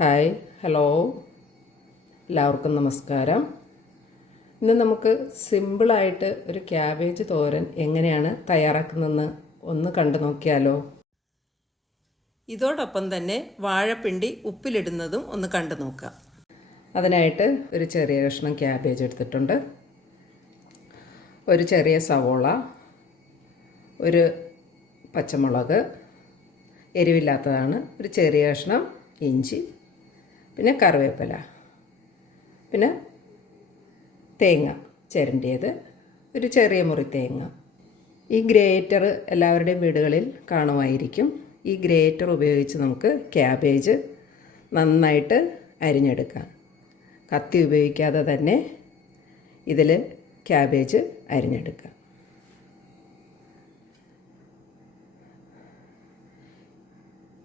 Hi hello എല്ലാവർക്കും നമസ്കാരം. ഇന്ന് നമുക്ക് സിമ്പിളായിട്ട് ഒരു ക്യാബേജ് തോരൻ എങ്ങനെയാണ് തയ്യാറാക്കുന്നതെന്ന് ഒന്ന് കണ്ടു നോക്കിയാലോ. ഇതോടൊപ്പം തന്നെ വാഴപ്പിണ്ടി ഉപ്പിലിടുന്നതും ഒന്ന് കണ്ടു നോക്കാം. അതിനായിട്ട് ഒരു ചെറിയ കഷ്ണം ക്യാബേജ് എടുത്തിട്ടുണ്ട്, ഒരു ചെറിയ സവോള, ഒരു പച്ചമുളക് എരിവില്ലാത്തതാണ്, ഒരു ചെറിയ കഷ്ണം ഇഞ്ചി, പിന്നെ കറിവേപ്പില, പിന്നെ തേങ്ങ ചിരണ്ടിയത്, ഒരു ചെറിയ മുറി തേങ്ങ. ഈ ഗ്രേറ്റർ എല്ലാവരുടെയും വീടുകളിൽ കാണുമായിരിക്കും. ഈ ഗ്രേറ്റർ ഉപയോഗിച്ച് നമുക്ക് ക്യാബേജ് നന്നായിട്ട് അരിഞ്ഞെടുക്കാം. കത്തി ഉപയോഗിക്കാതെ തന്നെ ഇതിൽ ക്യാബേജ് അരിഞ്ഞെടുക്കാം.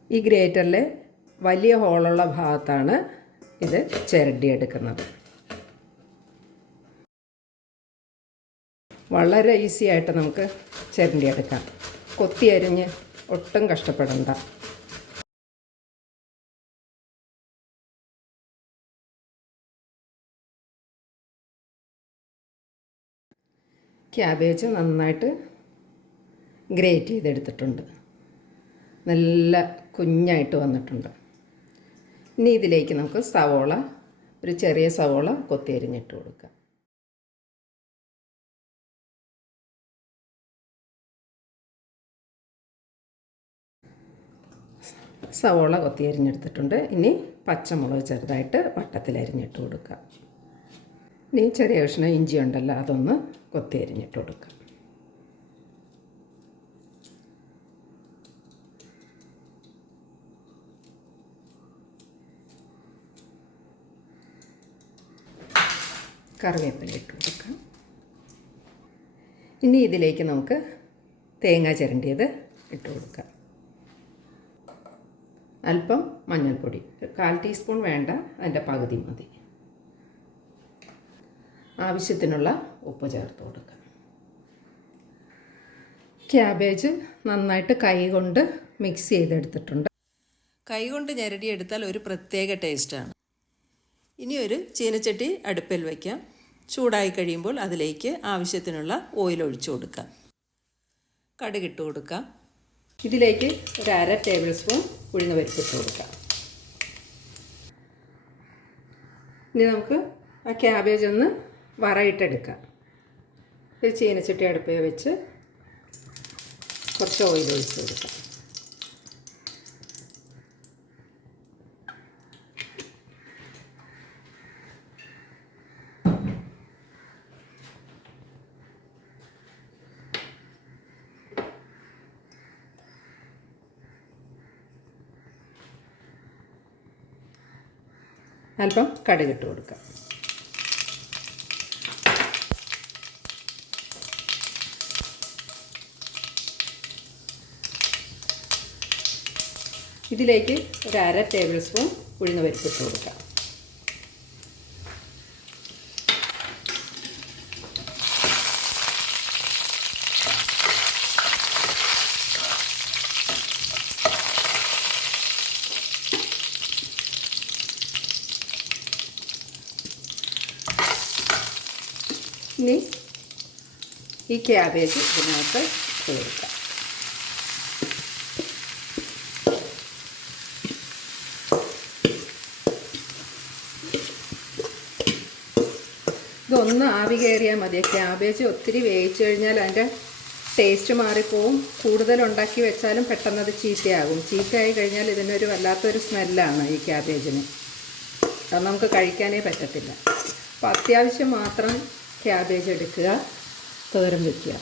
ഈ ഗ്രേറ്ററിൽ വലിയ ഹോളുള്ള ഭാഗത്താണ് ഇത് ചിരണ്ടിയെടുക്കുന്നത്. വളരെ ഈസി ആയിട്ട് നമുക്ക് ചിരണ്ടിയെടുക്കാം. കൊത്തി അരിഞ്ഞ് ഒട്ടും കഷ്ടപ്പെടണ്ട. ക്യാബേജ് നന്നായിട്ട് ഗ്രേറ്റ് ചെയ്തെടുത്തിട്ടുണ്ട്, നല്ല കുഞ്ഞായിട്ട് വന്നിട്ടുണ്ട്. ഇനി ഇതിലേക്ക് നമുക്ക് സവോള, ഒരു ചെറിയ സവോള കൊത്തി അരിഞ്ഞിട്ട് കൊടുക്കാം. സവോള കൊത്തി അരിഞ്ഞെടുത്തിട്ടുണ്ട്. ഇനി പച്ചമുളക് ചെറുതായിട്ട് വട്ടത്തിൽ അരിഞ്ഞിട്ട് കൊടുക്കാം. ഇനി ചെറിയ കഷ്ണം ഇഞ്ചി ഉണ്ടല്ലോ, അതൊന്ന് കൊത്തി അരിഞ്ഞിട്ട് കൊടുക്കാം. കറിവേപ്പില ഇട്ട് കൊടുക്കാം. ഇനി ഇതിലേക്ക് നമുക്ക് തേങ്ങ ചിരണ്ടിയത് ഇട്ട് കൊടുക്കാം. അല്പം മഞ്ഞൾപ്പൊടി, 1/4 ടീസ്പൂൺ വേണ്ട, അതിൻ്റെ പകുതി മതി. ആവശ്യത്തിനുള്ള ഉപ്പ് ചേർത്ത് കൊടുക്കാം. ക്യാബേജ് നന്നായിട്ട് കൈകൊണ്ട് മിക്സ് ചെയ്തെടുത്തിട്ടുണ്ട്. കൈകൊണ്ട് ഞെരടിയെടുത്താൽ ഒരു പ്രത്യേക ടേസ്റ്റാണ്. ഇനി ഒരു ചീനച്ചട്ടി അടുപ്പിൽ വയ്ക്കാം. ചൂടായി കഴിയുമ്പോൾ അതിലേക്ക് ആവശ്യത്തിനുള്ള ഓയിൽ ഒഴിച്ചു കൊടുക്കാം. കടുകിട്ട് കൊടുക്കാം. ഇതിലേക്ക് ഒരു 1/2 ടേബിൾ സ്പൂൺ ഉഴുന്ന് പരിപ്പിട്ട് കൊടുക്കാം. ഇനി നമുക്ക് ആ ക്യാബേജ് ഒന്ന് വറയിട്ടെടുക്കാം. ഒരു ചീനച്ചട്ടി അടുപ്പിൽ വെച്ച് കുറച്ച് ഓയിൽ ഒഴിച്ച് കൊടുക്കാം. അല്പം കടുകിട്ട് കൊടുക്കാം. ഇതിലേക്ക് ഒരു 1/2 ടേബിൾ സ്പൂൺ ഉഴുന്ന് പരിപ്പിട്ട് കൊടുക്കാം. ഇനി ഈ ക്യാബേജ് ഇതിനകത്ത് ഇട്ട് കൊടുക്കാം. ഇതൊന്ന് ആവി കയറിയാൽ മതി. ക്യാബേജ് ഒത്തിരി വേവിച്ച് കഴിഞ്ഞാൽ അതിൻ്റെ ടേസ്റ്റ് മാറിപ്പോവും. കൂടുതലുണ്ടാക്കി വെച്ചാലും പെട്ടെന്നത് ചീത്തയാകും. ചീത്തയായി കഴിഞ്ഞാൽ ഇതിനൊരു വല്ലാത്തൊരു സ്മെല്ലാണ് ഈ ക്യാബേജിന്. അത് നമുക്ക് കഴിക്കാനേ പറ്റത്തില്ല. അപ്പോൾ അത്യാവശ്യം മാത്രം ക്യാബേജ് എടുക്കുക, തോരൻ വയ്ക്കുക.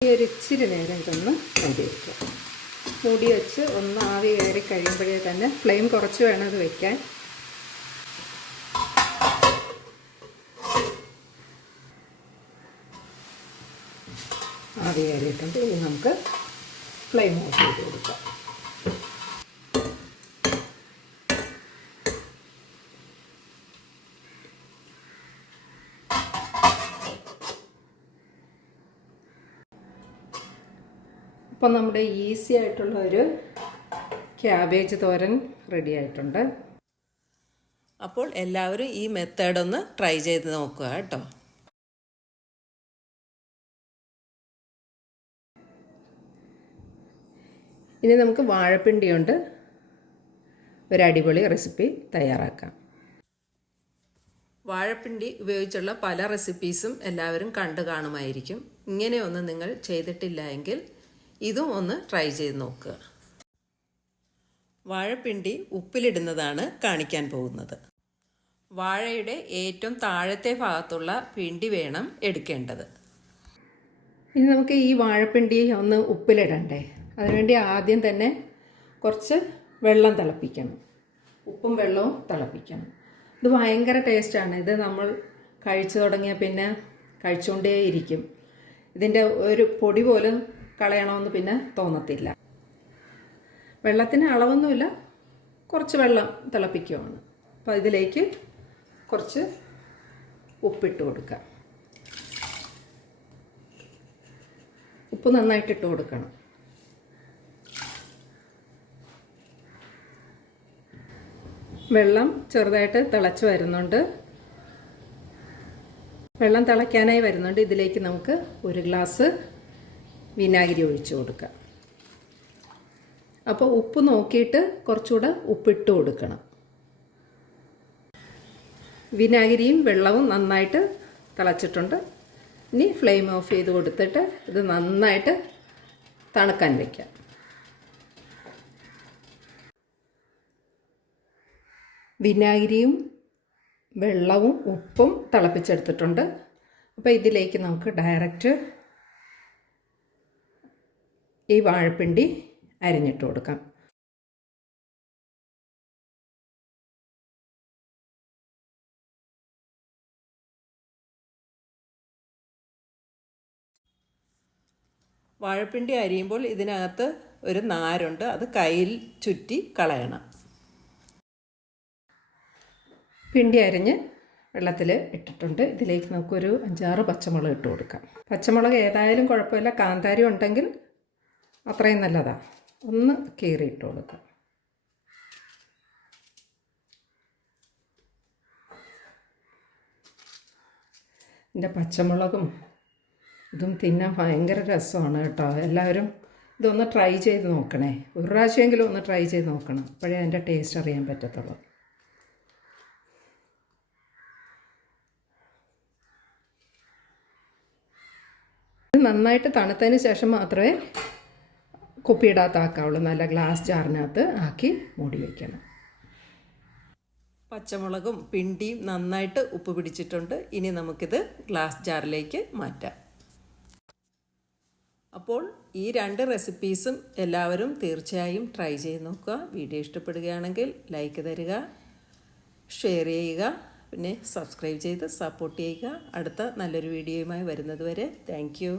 ഒരു ഇച്ചിരി നേരം ഇതൊന്ന് മൂടി വയ്ക്കുക. മൂടി വെച്ച് ഒന്ന് ആവി കയറി കഴിയുമ്പോഴേ തന്നെ ഫ്ലെയിം കുറച്ച് വേണം ഇത് വയ്ക്കാൻ. ആവി കയറിയിട്ടുണ്ട്. ഇനി നമുക്ക് ഫ്ലെയിം ഓഫ് ചെയ്ത് കൊടുക്കാം. അപ്പം നമ്മുടെ ഈസി ആയിട്ടുള്ള ഒരു ക്യാബേജ് തോരൻ റെഡി ആയിട്ടുണ്ട്. അപ്പോൾ എല്ലാവരും ഈ മെത്തേഡ് ഒന്ന് ട്രൈ ചെയ്ത് നോക്കുക കേട്ടോ. ഇനി നമുക്ക് വാഴപ്പിണ്ടി കൊണ്ട് ഒരു അടിപൊളി റെസിപ്പി തയ്യാറാക്കാം. വാഴപ്പിണ്ടി ഉപയോഗിച്ചുള്ള പല റെസിപ്പീസും എല്ലാവരും കണ്ടു കാണുമായിരിക്കും. ഇങ്ങനെയൊന്നും നിങ്ങൾ ചെയ്തിട്ടില്ല എങ്കിൽ ഇതും ഒന്ന് ട്രൈ ചെയ്ത് നോക്കുക. വാഴപ്പിണ്ടി ഉപ്പിലിടുന്നതാണ് കാണിക്കാൻ പോകുന്നത്. വാഴയുടെ ഏറ്റവും താഴത്തെ ഭാഗത്തുള്ള പിണ്ടി വേണം എടുക്കേണ്ടത്. ഇനി നമുക്ക് ഈ വാഴപ്പിണ്ടി ഒന്ന് ഉപ്പിലിടണ്ടേ? അതിനുവേണ്ടി ആദ്യം തന്നെ കുറച്ച് വെള്ളം തിളപ്പിക്കണം. ഉപ്പും വെള്ളവും തിളപ്പിക്കണം. ഇത് ഭയങ്കര ടേസ്റ്റാണ്. ഇത് നമ്മൾ കഴിച്ചു തുടങ്ങിയാൽ പിന്നെ കഴിച്ചുകൊണ്ടേയിരിക്കും. ഇതിൻ്റെ ഒരു പൊടി പോലും കളയണമെന്ന് പിന്നെ തോന്നത്തില്ല. വെള്ളത്തിന് അളവൊന്നുമില്ല, കുറച്ച് വെള്ളം തിളപ്പിക്കുവാണ്. അപ്പോൾ ഇതിലേക്ക് കുറച്ച് ഉപ്പിട്ട് കൊടുക്കാം. ഉപ്പ് നന്നായിട്ടിട്ട് കൊടുക്കണം. വെള്ളം ചെറുതായിട്ട് തിളച്ച് വരുന്നുണ്ട്. വെള്ളം തിളയ്ക്കാനായി വരുന്നുണ്ട്. ഇതിലേക്ക് നമുക്ക് ഒരു ഗ്ലാസ് വിനാഗിരി ഒഴിച്ചു കൊടുക്കാം. അപ്പോൾ ഉപ്പ് നോക്കിയിട്ട് കുറച്ചുകൂടെ ഉപ്പിട്ട് കൊടുക്കണം. വിനാഗിരിയും വെള്ളവും നന്നായിട്ട് തിളച്ചിട്ടുണ്ട്. ഇനി ഫ്ലെയിം ഓഫ് ചെയ്ത് കൊടുത്തിട്ട് ഇത് നന്നായിട്ട് തണുക്കാൻ വയ്ക്കാം. വിനാഗിരിയും വെള്ളവും ഉപ്പും തിളപ്പിച്ചെടുത്തിട്ടുണ്ട്. അപ്പോൾ ഇതിലേക്ക് നമുക്ക് ഡയറക്റ്റ് ഈ വാഴപ്പിണ്ടി അരിഞ്ഞിട്ട് കൊടുക്കാം. വാഴപ്പിണ്ടി അരിയുമ്പോൾ ഇതിനകത്ത് ഒരു നാരുണ്ട്, അത് കയ്യിൽ ചുറ്റി കളയണം. പിണ്ടി അരിഞ്ഞ് വെള്ളത്തിൽ ഇട്ടിട്ടുണ്ട്. ഇതിലേക്ക് നമുക്കൊരു 5-6 പച്ചമുളക് ഇട്ട് കൊടുക്കാം. പച്ചമുളക് ഏതായാലും കുഴപ്പമില്ല, കാന്താരി ഉണ്ടെങ്കിൽ അത്രയും നല്ലതാണ്. ഒന്ന് കീറി ഇട്ട് കൊടുക്കാം. ഇതിൻ്റെ പച്ചമുളകും ഇതും തിന്നാൻ ഭയങ്കര രസമാണ് കേട്ടോ. എല്ലാവരും ഇതൊന്ന് ട്രൈ ചെയ്ത് നോക്കണേ. ഒരു പ്രാവശ്യമെങ്കിലും ഒന്ന് ട്രൈ ചെയ്ത് നോക്കണം. അപ്പോഴേ അതിൻ്റെ ടേസ്റ്റ് അറിയാൻ പറ്റത്തുള്ളൂ. ഇത് നന്നായിട്ട് തണുത്തതിന് ശേഷം മാത്രമേ കുപ്പിയിടാത്താക്കാവുള്ളൂ. നല്ല ഗ്ലാസ് ജാറിനകത്ത് ആക്കി മൂടി വയ്ക്കണം. പച്ചമുളകും പിണ്ടിയും നന്നായിട്ട് ഉപ്പ് പിടിച്ചിട്ടുണ്ട്. ഇനി നമുക്കിത് ഗ്ലാസ് ജാറിലേക്ക് മാറ്റാം. അപ്പോൾ ഈ 2 റെസിപ്പീസും എല്ലാവരും തീർച്ചയായും ട്രൈ ചെയ്ത് നോക്കുക. വീഡിയോ ഇഷ്ടപ്പെടുകയാണെങ്കിൽ ലൈക്ക് തരിക, ഷെയർ ചെയ്യുക, പിന്നെ സബ്സ്ക്രൈബ് ചെയ്ത് സപ്പോർട്ട് ചെയ്യുക. അടുത്ത നല്ലൊരു വീഡിയോയുമായി വരുന്നത് വരെ താങ്ക് യു.